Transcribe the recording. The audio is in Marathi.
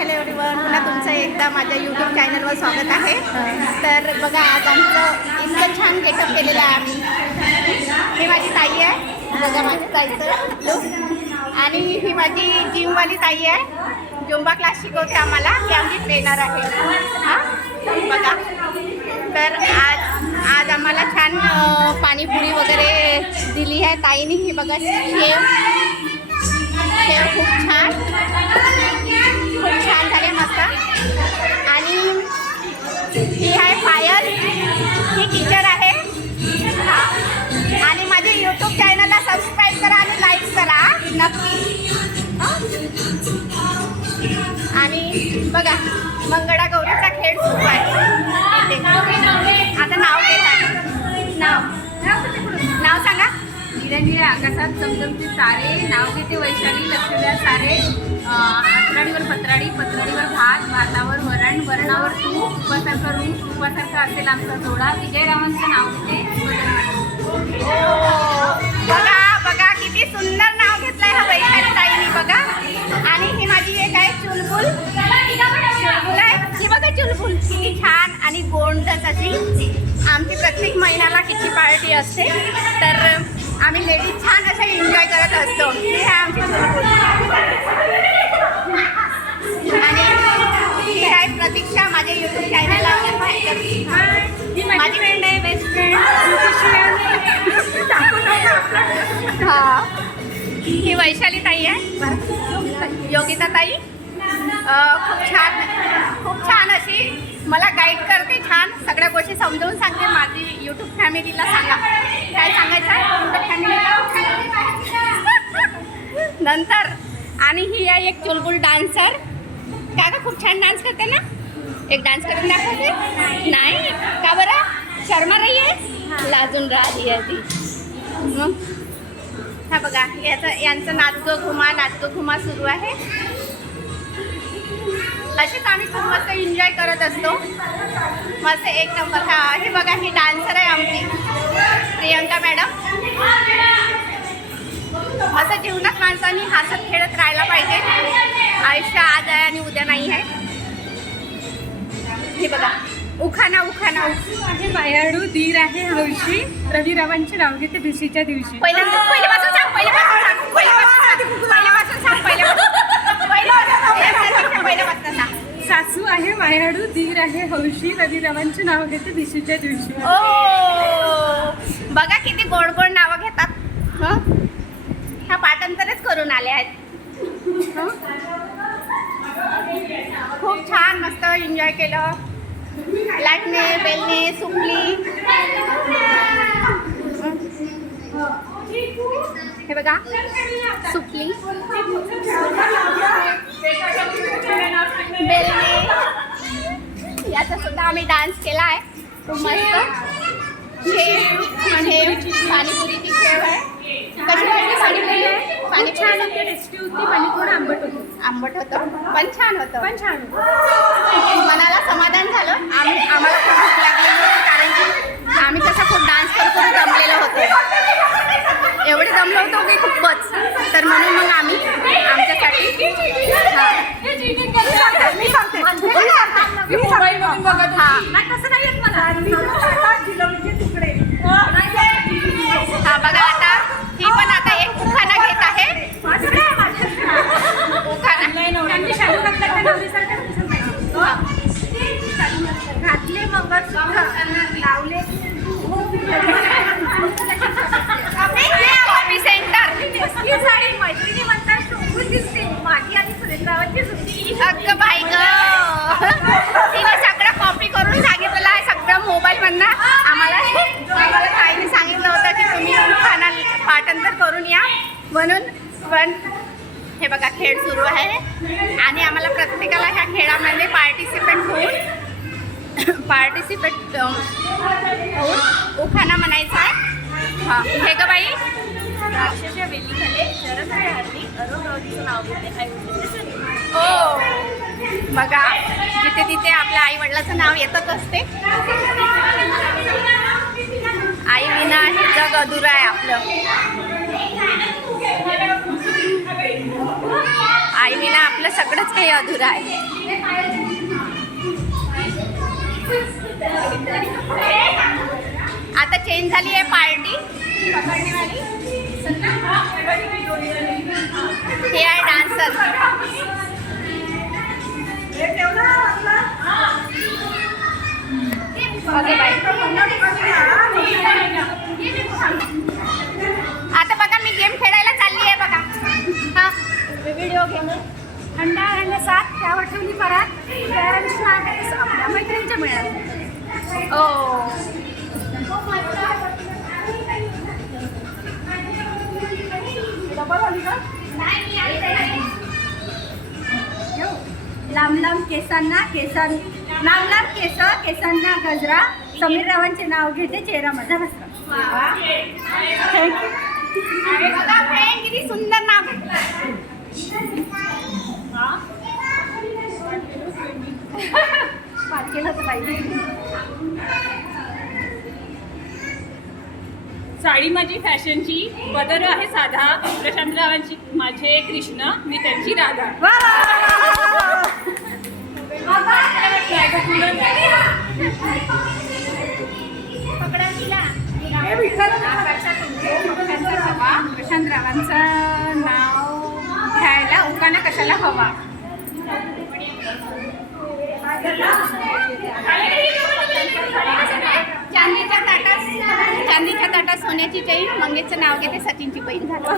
हॅलो एव्हरीवन, पुन्हा तुमचं एकदा माझ्या यूट्यूब चॅनलवर स्वागत आहे. तर बघा, आज आमचं इतकं छान गेटअप केलेलं आहे आम्ही. ही माझी ताई आहे, बघा माझ्या ताईचं लुक. आणि ही माझी जिमवाली ताई आहे, जुंबा क्लास शिकवते आम्हाला, ती आमची ट्रेनर आहे. हां बघा, तर आज आम्हाला छान पाणीपुरी वगैरे दिली आहे ताईने. ही बघा शेव खूप छान झाले मस्त. आणि ही आहे पायल, ही टीचर आहे. आणि माझ्या यूट्यूब चॅनलला सबस्क्राईब करा आणि लाईक करा नक्की. आणि बघा, मंगळागौरीचा खेळ सुरू आहे. आता नाव घेतात. नाव सांगा. निरंजनी आकाशात चमचमचे तारे, नाव घेते वैशाली लक्ष्मीला सारे. हातराडीवर पत्राडी, पत्राडीवर भात, भातावर वरण, वरणावर तूप, तुपासारखं रूप, तुपासारखं असेल आमचा जोडा. विजयरावांचं नाव घेते. बघा बघा, किती सुंदर नाव घेतलंय हा वैशाली ताईने. बघा, आणि ही माझी एक आहे चुलबुल. चुलबुल आहे ही बघा, चुलबुल किती छान आणि गोंडच अशी. आमची प्रत्येक महिन्याला किती पार्टी असते, तर आम्ही लेडीज छान अशा एन्जॉय करत असतो. ही आहे आमची चुलबुल. आणि ही आहे प्रतीक्षा, माझ्या यूट्यूब चॅनलला माझी फ्रेंड आहे, बेस्ट फ्रेंड. हां, ही वैशाली ताई आहे, योगिता ताई. खूप छान अशी मला गाईड करते, छान सगळ्या गोष्टी समजावून सांगते. माझी यूट्यूब फॅमिलीला सांगा काय सांगायचं आहे यूट्यूब फॅमिलीला नंतर. आणि ही आहे एक चुलबुल डान्सर. का गं, खूप छान डान्स करते ना. एक डान्स करून दाखवते. नाही का बरं, शर्मा रही आहे, लाजून राहिली आहे ती. मग हा बघा, यांचं नाचगं घुमा सुरू आहे. अशीच आम्ही खूप मस्त एन्जॉय करत असतो. मस्त एक नंबर. हा, हे बघा, ही डान्सर आहे आमची प्रियंका मॅडम. असं जीवनात माणसांनी हसत खेळत राहायला पाहिजे. आयुष्य आज आहे आणि उद्या नाही आहे. हे बघा, उखाणा आहे मायाडू, धीर आहे हौशी, रविरावांचे नाव घेते भिशीच्या दिवशी. पहिल्यापासून सांग. सासू आहे मायाडू, धीर आहे हौशी, रविरावांचे नाव घेते भिशीच्या दिवशी. ओ बघा, किती गोड गोड नावं घेतात. ह्या पाठांतरच करून आले आहेत. खूप छान मस्त एन्जॉय केलं. लाटणे, बेलणे, सुपली. हे बघा, सुपली, बेलणे, याचा सुद्धा आम्ही डान्स केला आहे. खूप मस्त. पाणीपुरीची शेव आहे. कशी वाटली पाणीपुरी? पाणी छान होते, टेस्टी होती. पाणी थोडं आंबट होतं, पण छान होतं. मनाला समाधान झालं. आम्हाला खूप भूक लागलेली होती, कारण की आम्ही तसा खूप डान्स करून जमलेलो होतो. एवढे जमलो होतो की खूपच. तर म्हणून मग आम्ही आमच्यासाठी हा बघा, आता ही पण आता एक उखाणा घेत आहे. घातले मंगळसूत्र, लावले कॉपी सेंटर. ही साडी मैत्रिणी म्हणतात शोभून दिसते, माझी आणि सुरेंद्रावांची सुट्टी. अगं बाई ग, तिने सगळं कॉपी करून सांगितलेलं आहे, सगळं मोबाईलमधनं. आम्हाला ताईने सांगितलं होतं की तुम्ही उखाणा पाठांतर करून या म्हणून. पण हे बघा, खेळ सुरू आहे आणि आम्हाला प्रत्येकाला ह्या खेळामध्ये पार्टिसिपेट होऊन उखाणा म्हणायचा आहे. हां, हे ग बाई. राक्षच्या वेलीखाली शरद आहे हरली, अरुणवतीचं नाव घेते अयोध्येचे. हो बघा, जिथे तिथे आपल्या आई वडिलाचं नाव येतच असते. आई विना हे जग अधुरं आहे आपलं. आईने ना आपलं सगळंच काही अधुरं आहे. आता चेंज झाली आहे पार्टी पकडणीवाली. हे आहे डान्सर. Okay bye. आता बघा मी गेम खेळायला चालली आहे बघा. हा व्हिडिओ गेम थंडा आणि सात त्यावर ठेवली परत आपल्या मैत्रिणीच्या मिळाल्या. ओ लांब लांब केसांना लांब लांब केसांना गजरा. समीर रावांचे नाव घेते चेहरा माझा हसरा. बघा फ्रेंड किती सुंदर नाव घेतलं. केलं तर पाहिजे. साडी माझी फॅशनची, बदर आहे साधा. प्रशांतरावांची माझे कृष्ण, मी त्यांची राधा. वा प्रशांतरावांचं नाव घ्यायला उकाना कशाला हवा. चांदीच्या ताटात सोन्याची चैन. मंगेशचं नाव घेते सचिनची बहीण झालं.